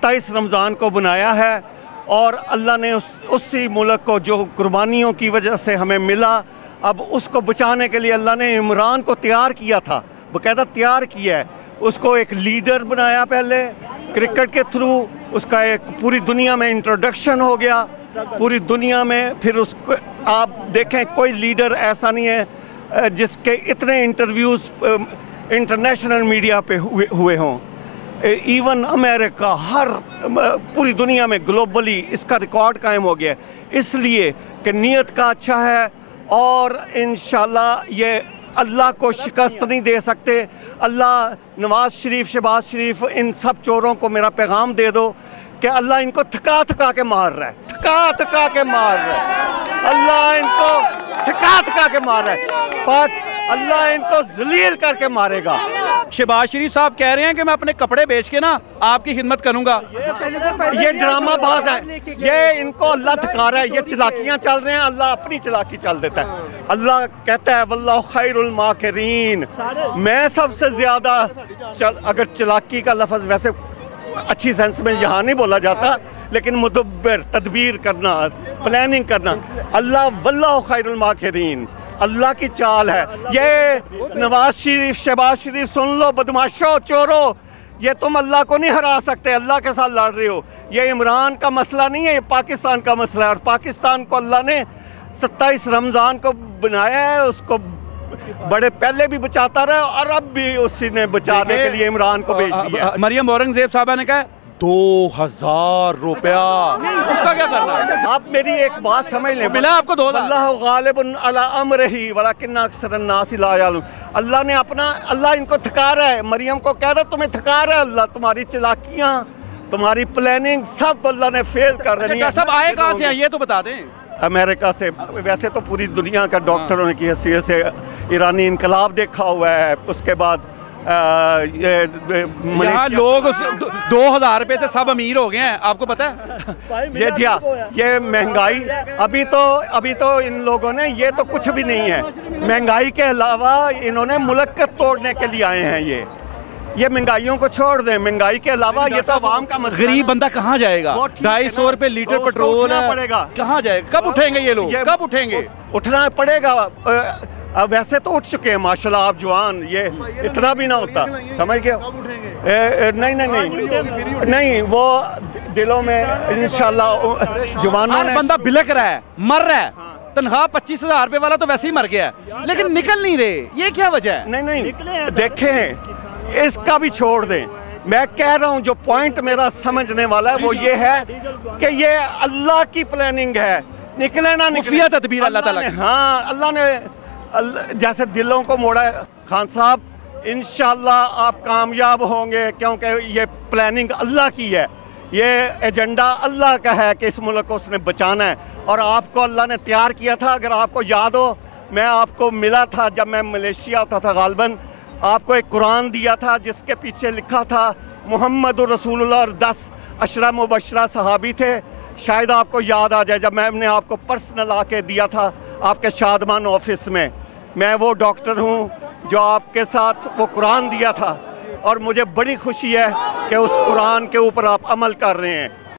27 रमज़ान को बनाया है और अल्लाह ने उसी मुल्क को जो कुर्बानियों की वजह से हमें मिला, अब उसको बचाने के लिए अल्लाह ने इमरान को तैयार किया था, बाकायदा तैयार किया है। उसको एक लीडर बनाया पहले क्रिकेट के थ्रू, उसका एक पूरी दुनिया में इंट्रोडक्शन हो गया, पूरी दुनिया में। फिर उसको आप देखें, कोई लीडर ऐसा नहीं है जिसके इतने इंटरव्यूज़ इंटरनेशनल मीडिया पे हुए हों। इवन अमेरिका, हर पूरी दुनिया में ग्लोबली इसका रिकॉर्ड कायम हो गया, इसलिए कि नीयत का अच्छा है और इंशाल्लाह ये अल्लाह को शिकस्त नहीं दे सकते। अल्लाह नवाज शरीफ, शहबाज शरीफ, इन सब चोरों को मेरा पैगाम दे दो कि अल्लाह इनको थका थका के मार रहा है, थका थका के मार रहा है, अल्लाह इनको थका थका के मार रहा है, पाक अल्लाह इनको जलील करके मारेगा। शहबाज शरीफ साहब कह रहे हैं कि मैं अपने कपड़े बेच के ना आपकी खिदमत करूंगा। ये ड्रामा बाज है, ये इनको अल्लाह थका रहा है, ये चलाकियां चल रहे हैं, अल्लाह अपनी चलाकी चल देता है। अल्लाह कहता है वल्लाहु खैरुल माकिरीन, मैं सबसे ज्यादा अगर चलाकी का लफ्ज वैसे अच्छी सेंस में यहाँ नहीं बोला जाता, लेकिन मुदब्बिर, तदबीर करना, प्लानिंग करना, अल्लाह वल्लाहु खैरुल माकिरीन, अल्लाह की चाल है। ये नवाज शरीफ, शहबाज शरीफ, सुन लो बदमाशों, चोरों, ये तुम अल्लाह को नहीं हरा सकते, अल्लाह के साथ लड़ रहे हो। ये इमरान का मसला नहीं है, ये पाकिस्तान का मसला है, और पाकिस्तान को अल्लाह ने 27 रमज़ान को बनाया है, उसको बड़े पहले भी बचाता रहा और अब भी उसी ने बचाने के लिए इमरान को भेज दिया। मरियम औरंगजेब साहबा ने कहा 2000 रुपया, उसका क्या करना है? आप मेरी एक बात समझ लें, मिला आपको 2000? अल्लाह गालिबुन अला अम्रिही वलाकिन्ना अक्सरन नास ला यालून। अल्लाह ने अपना, अल्लाह इनको थका रहा है, मरियम को कह रहा है तुम्हें थका रहा है अल्लाह, तुम्हारी चालाकियां, तुम्हारी प्लानिंग सब अल्लाह ने फेल कर रही है। सब आए कहाँ से हैं ये तो बता दें। अमेरिका से, वैसे तो पूरी दुनिया का डॉक्टरों की हैसियत से ईरानी इनकलाब देखा हुआ है, उसके बाद यहाँ लोग 2000 रुपए से सब अमीर हो गए हैं, आपको पता है? ये जी हाँ, ये महंगाई, अभी तो इन लोगों ने, ये तो कुछ भी नहीं है, महंगाई के अलावा इन्होंने मुल्क को तोड़ने के लिए आए हैं। ये महंगाइयों को छोड़ दें, महंगाई के अलावा ये तो आवाम का मसला। गरीब बंदा कहाँ जाएगा? 250 रुपए लीटर पेट्रोल पड़ेगा, कहाँ जाएगा? कब उठेंगे ये लोग, कब उठेंगे? उठना पड़ेगा। वैसे तो उठ चुके हैं माशाल्लाह, आप जवान, ये इतना भी ना होता, समझ गए? नहीं, वो दिलों में इंशाल्लाह जवानों ने, बंदा बिलक रहा है, मर रहा है, तनख्वाह 25,000 रुपए वाला तो वैसे ही मर गया है, लेकिन निकल नहीं रहे, ये क्या वजह है? नहीं देखें, इसका भी छोड़ दें। मैं कह रहा हूं, जो पॉइंट मेरा समझने वाला है वो ये है कि ये अल्लाह की प्लानिंग है, निकले ना निकले तदबीर अल्लाह ताला की। हाँ, अल्लाह ने जैसे दिलों को मोड़ा है। खान साहब, इंशाल्लाह आप कामयाब होंगे, क्योंकि ये प्लानिंग अल्लाह की है, ये एजेंडा अल्लाह का है कि इस मुल्क को उसने बचाना है, और आपको अल्लाह ने तैयार किया था। अगर आपको याद हो, मैं आपको मिला था जब मैं मलेशिया होता था, गालिबन आपको एक कुरान दिया था जिसके पीछे लिखा था मुहम्मद रसूलुल्लाह, और 10 अशरा मुबशरा सहाबी थे। शायद आपको याद आ जाए, जब मैंने आपको पर्सनल आके दिया था आपके शादमान ऑफिस में। मैं वो डॉक्टर हूँ जो आपके साथ वो कुरान दिया था, और मुझे बड़ी खुशी है कि उस कुरान के ऊपर आप अमल कर रहे हैं।